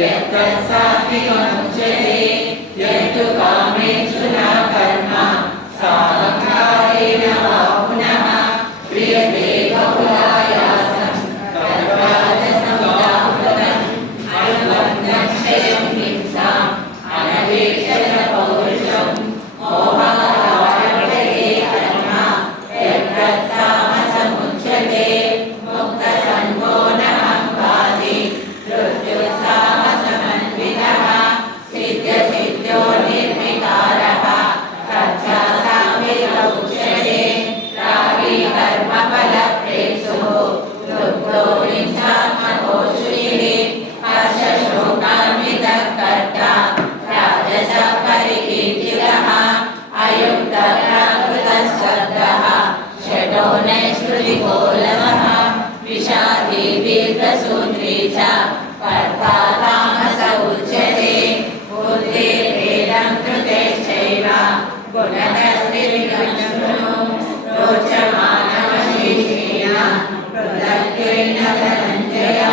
यत्तं सात्विकं मुच्यते यत्तु कामेषु न कर्म सा सूत्री च तामस उच्यते बुद्धे वेदं कृते चैव गुणदस्तिर्विमशृणु रोचमानमशीर्षेण प्रदत्तेन धनञ्जया